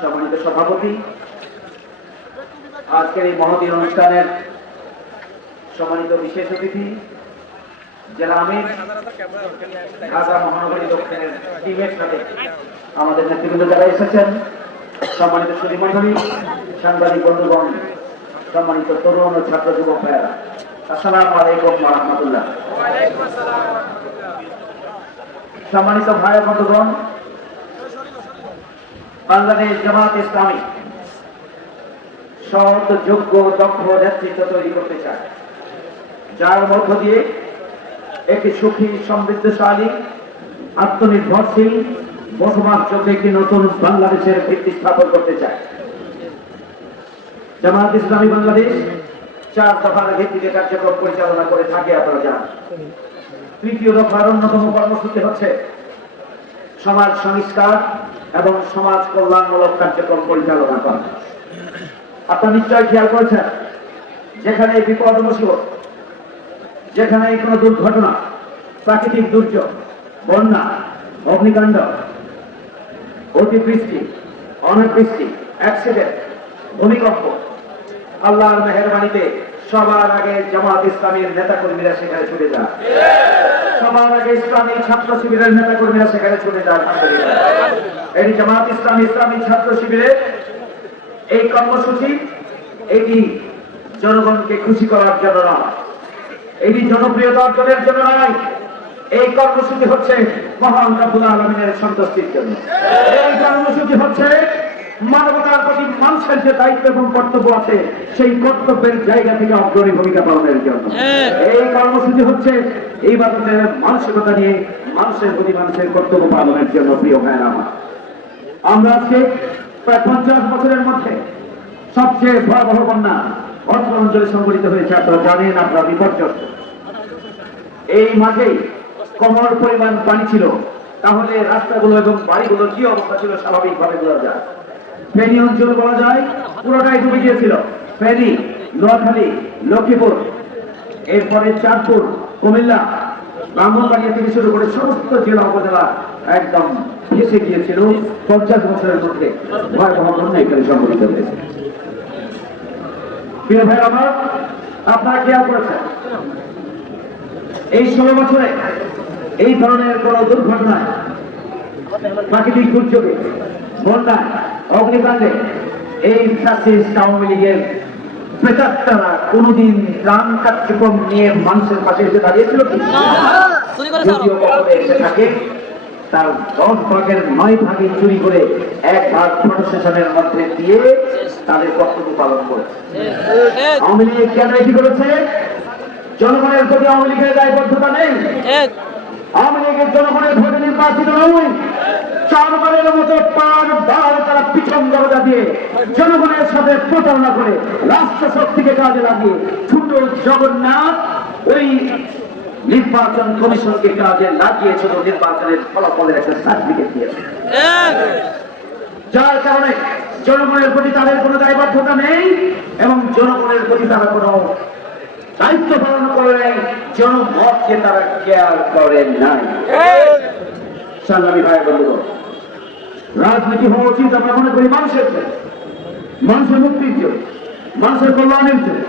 সম্মানিত সভাপতি, আজকের এই মহতী অনুষ্ঠানের সম্মানিত বিশেষ অতিথি জেলা আমির, ঢাকা মহানগরী দক্ষিণের টিমের সাথে আমাদের নেতৃবৃন্দ যারা এসেছেন, সম্মানিত সুধী মণ্ডলী, সাংবাদিক বন্ধুগণ, সম্মানিত তরুণ ও ছাত্র যুবক ভাইয়েরা, আসসালামু আলাইকুম ওয়া রাহমাতুল্লাহ। সম্মানিত ভাই বন্ধুগণ, বাংলাদেশ জামাত ইসলামী সৎ, যোগ্য, দক্ষ নেতৃত্ব তৈরি করতে চায়, যার মধ্য দিয়ে একটি সুখী, সমৃদ্ধশালী, আত্মনির্ভরশীল, বসবাসযোগ্য একটি নতুন বাংলাদেশের ভিত্তি স্থাপন করতে চায়। জামাত ইসলামী বাংলাদেশ 4 দফার ভিত্তিতে কার্যক্রম পরিচালনা করে থাকে, আপনারা জানেন। তৃতীয় দফার অন্যতম কর্মসূচি হচ্ছে সমাজ সংস্কার এবং সমাজ কল্যাণমূলক কার্যক্রম পরিচালনা করা। আপনারা নিশ্চয়ই খেয়াল করেছেন, যেখানে বিপদ মুসিবত, যেখানে কোনো দুর্ঘটনা, প্রাকৃতিক দুর্যোগ, বন্যা, অগ্নিকাণ্ড, অতিবৃষ্টি, অনাবৃষ্টি, অ্যাক্সিডেন্ট, ভূমিকম্প, আল্লাহর মেহেরবানিতে সবার আগে জামাত ইসলামীর নেতাকর্মীরা সেখানে ছুটে যান। সবার আগে ইসলামী ছাত্র শিবিরের নেতাকর্মীরা সেখানে ছুটে যান। এই জামাত ইসলামী ছাত্র শিবিরের এই কর্মসূচি, এটি জনগণকে খুশি করার জন্য নয়, এটি জনপ্রিয়তা অর্জনের জন্য নয়, এই কর্মসূচি হচ্ছে মহান রব্বুল আলামিনের সন্তুষ্টির জন্য। এই কর্মসূচি হচ্ছে মানবতার প্রতি মানুষের যে দায়িত্ব এবং কর্তব্য আছে, সেই কর্তব্যের জায়গা থেকে অগ্রণী ভূমিকা পালনের জন্য। এই কর্মসূচি হচ্ছে এই বাদতের মানসিকতা নিয়ে মানুষের প্রতি মানুষের কর্তব্য পালনের জন্য। প্রিয় ভাইয়েরা আমার, আমরা আজকে প্রায় 50 বছরের মধ্যে সবচেয়ে ভয়াবহ বন্যা অর্থ অঞ্চলে সংঘটিত হয়েছে, আপনারা জানেন, আপনারা বিপর্যস্ত। এই মাঝেই কমর পরিমাণ পানি ছিল, তাহলে রাস্তাগুলো এবং বাড়িগুলোর কি অবস্থা ছিল স্বাভাবিকভাবে বোঝা যায়। ফেনী অঞ্চল বলা যায় পুরোটাই ডুবে গিয়েছিল। ফেনী, নোয়াখালী, লক্ষ্মীপুর, এরপরে চাঁদপুর, কুমিল্লা, ব্রাহ্মণবাড়িয়া থেকে শুরু করে সমস্ত জেলা উপজেলা একদম ভেসে গিয়েছিল। 50 বছরের মধ্যে ভয়াবহ বন্যা এখানে সংঘটিত হয়েছে। প্রিয় ভাই আমার, আপনারা খেয়াল করেছেন, এই 16 বছরে এই ধরনের কোন দুর্ঘটনায়, প্রাকৃতিক দুর্যোগে, বন্যায়, অগ্নিকাণ্ডে এই ফ্যাসিস্ট আওয়ামী লীগের প্রেতাত্মারা কোনদিন ত্রাণ কার্যক্রম নিয়ে মানুষের পাশে এসে দাঁড়িয়েছিল কি? যদিও কখনো এসে থাকে, তার 10 ভাগের 9 ভাগে চুরি করে 1 ভাগ প্রশাসনের মধ্যে দিয়ে তাদের কর্তব্য পালন করেছে। আওয়ামী লীগ কেন এটি করেছে? জনগণের প্রতি আওয়ামী লীগের দায়বদ্ধতা নেই। আওয়ামী লীগের জনগণের ভোটে নির্বাচিত নয়, 4 বারের মতো 5 বার তারা পিছন দরজা দিয়ে জনগণের সাথে প্রতারণা করে রাষ্ট্র শক্তিকে কাজে লাগিয়ে ছোট জগন্নাথ ওই নির্বাচন কমিশনকে কাজে লাগিয়েছিল, নির্বাচনের ফলাফলের একটা সার্টিফিকেট দিয়েছে। যার কারণে জনগণের প্রতি তাদের কোনো দায়বদ্ধতা নেই এবং জনগণের প্রতি তারা কোনো দায়িত্ব পালন করে জনমতকে তারা কেয়ার করেন নাই। সংগ্রামী ভাই বন্ধুগণ, রাজনীতি হওয়া উচিত আমরা মনে করি মানুষের জন্য, মানুষের মুক্তির জন্য, মানুষের কল্যাণের জন্য।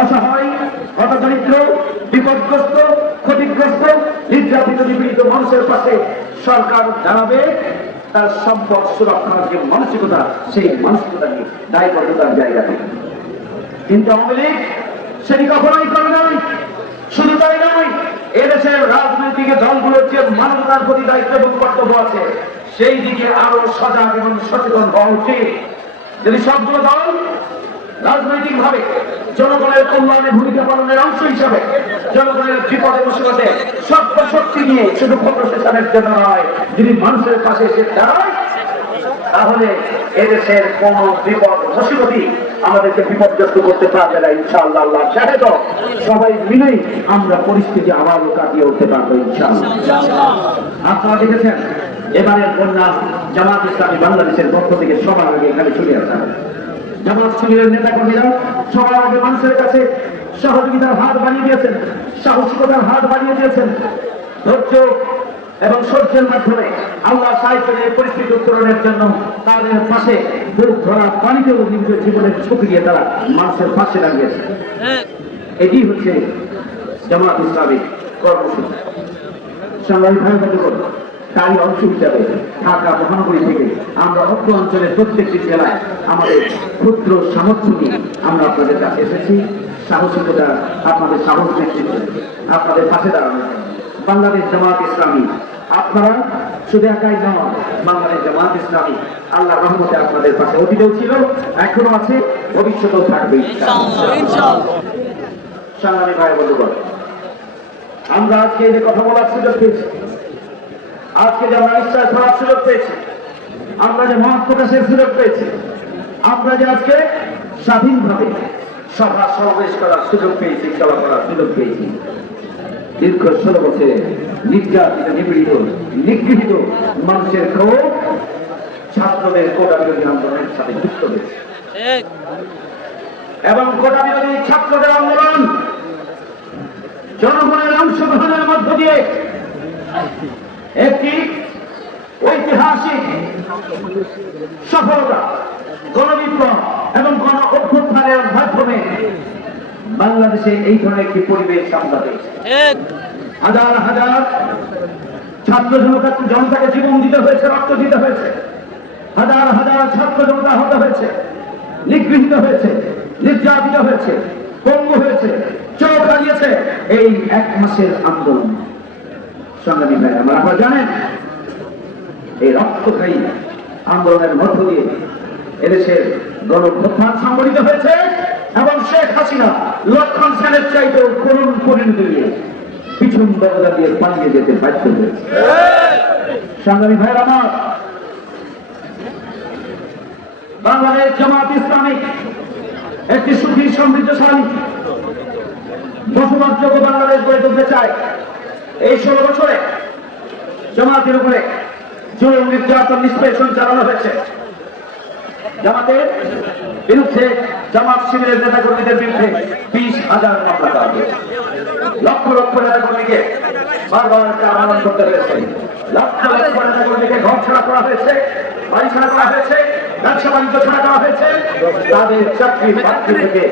অসহায়, হতদরিদ্র, বিপদগ্রস্ত, ক্ষতিগ্রস্ত, নির্যাতিত, নিপীড়িত মানুষের পাশে সরকার দাঁড়াবে। তার সম্পদ সুরক্ষার যে মানসিকতা, সেই মানসিকতা নিয়ে দায়বদ্ধতার জায়গা থেকে। কিন্তু আওয়ামী লীগ সেটি কখনোই করে নাই। শুধু তাই নয়, এদেশের রাজনৈতিক দলগুলোর যে মানবতার প্রতি দায়িত্ব এবং কর্তব্য আছে, সেই দিকে আরো সজাগ এবং সচেতন হওয়া উচিত। যদি সবগুলো দল রাজনৈতিক ভাবে জনগণের কল্যাণে ভূমিকা পালনের অংশ হিসাবে জনগণের বিপদে মুসিবতে সর্বশক্তি নিয়ে শুধু প্রশাসনের জন্য নয়, যদি মানুষের পাশে এসে দাঁড়ায়, তাহলে এদেশের কোন বিপদ মুসিবতই আমাদেরকে বিপর্যস্ত করতে পারবে না। ইনশাআল্লাহ, আল্লাহ চাহে তো সবাই মিলেই আমরা পরিস্থিতি আবারও কাটিয়ে উঠতে পারবো ইনশাআল্লাহ। আপনারা দেখেছেন, এবারের বন্যা জামাত ইসলামী বাংলাদেশের পক্ষ থেকে সবার আগে এখানে ছুটে আসা, জামাত শিবিরের নেতা কর্মীরা সবার আগে মানুষের কাছে সহযোগিতার হাত বাড়িয়ে দিয়েছেন, সাহসিকতার হাত বাড়িয়ে দিয়েছেন। ধৈর্য এবং সহ্যের মাধ্যমে আল্লাহ সাহায্যের এই পরিস্থিতি উত্তরণের জন্য তাদের পাশে বুক ধরা পানিতেও নিজের জীবনের ঝুঁকি দিয়ে তারা মানুষের পাশে দাঁড়িয়েছে। এটি হচ্ছে জামাত ইসলামী কর্মসূচি। সংগ্রামী ভাই বন্ধুগণ, তারই অংশ হিসাবে ঢাকা মহানগরী থেকে আমরা অত্র অঞ্চলের প্রত্যেকটি জেলায় আমাদের ক্ষুদ্র সামর্থ্য নিয়ে আমরা আপনাদের কাছে এসেছি। সাহসিকতা, আপনাদের সাহস নেতৃত্ব, আপনাদের পাশে দাঁড়ানো বাংলাদেশ জামাত ইসলামী। আপনারা শুধু একাই নন, বাংলাদেশ জামাত ইসলামী আল্লাহ রহমতে আপনাদের পাশে অতীতেও ছিল, এখনো আছে, ভবিষ্যতেও থাকবে ইনশাআল্লাহ। সংগ্রামী ভাই বন্ধুগণ, আমরা আজকে এই যে কথা বলার সুযোগ পেয়েছি, আজকে যে আমরা নিঃশ্বাস ধরার সুযোগ পেয়েছি, আমরা যে মত প্রকাশের সুযোগ পেয়েছি, আমরা যে আজকে স্বাধীনভাবে সভা সমাবেশ করার সুযোগ পেয়েছি, সভা করার সুযোগ পেয়েছি, দীর্ঘ 16 বছরে নির্যাতিত, নিপীড়িত, নিগৃহীত মানুষের ক্ষোভ ছাত্রদের কোটা বিরোধী আন্দোলনের সাথে যুক্ত হয়েছে এবং কোটা বিরোধী ছাত্রদের আন্দোলন জনগণের অংশগ্রহণের মধ্য দিয়ে একটি ঐতিহাসিক সফলতা, গণবিপ্লব এবং গণ অভ্যুত্থানের মাধ্যমে বাংলাদেশে এই ধরনের একটি পরিবেশ আমরা পেয়েছি। হাজার হাজার ছাত্র জনতাকে জীবন দিতে হয়েছে, রক্ত দিতে হয়েছে, হাজার হাজার ছাত্র জনতা আহত হয়েছে, নিগৃহীত হয়েছে, নির্যাতিত হয়েছে, পঙ্গু হয়েছে, চোখ হারিয়েছে এই 1 মাসের আন্দোলন। সংগ্রামী ভাই, আপনারা জানেন এই রক্তক্ষয়ী আন্দোলনের মধ্য দিয়ে এদেশের গণঅভ্যুত্থান সংগঠিত হয়েছে এবং শেখ হাসিনা লক্ষণ সেনের চাইতেও করুণ পরিণতি দিয়ে পিছন দরজা দিয়ে পালিয়ে যেতে বাধ্য হয়েছে। সংগ্রামী ভাই আমার, বাংলাদেশ জামাত ইসলামী একটি সুখী সমৃদ্ধশালী বসবাসযোগ্য বাংলাদেশ গড়ে তুলতে চায়। এই 16 বছরে জামাতের উপরে জুলুম, নির্যাতন, নিষ্পেষণ চালানো হয়েছে। জামাতের বিরুদ্ধে, জামাত শিবিরের নেতাকর্মীদের বিরুদ্ধে 20,000 মামলা দেওয়া হয়েছে। লক্ষ লক্ষ নেতাকর্মীকে বারবার কারাবরণ করতে হয়েছে। লক্ষ লক্ষ নেতাকর্মীকে ঘর ছাড়া করা হয়েছে, বাড়ি ছাড়া করা হয়েছে, ব্যবসা বাণিজ্য ছাড়া করা হয়েছে, তাদের চাকরি বাকরি থেকে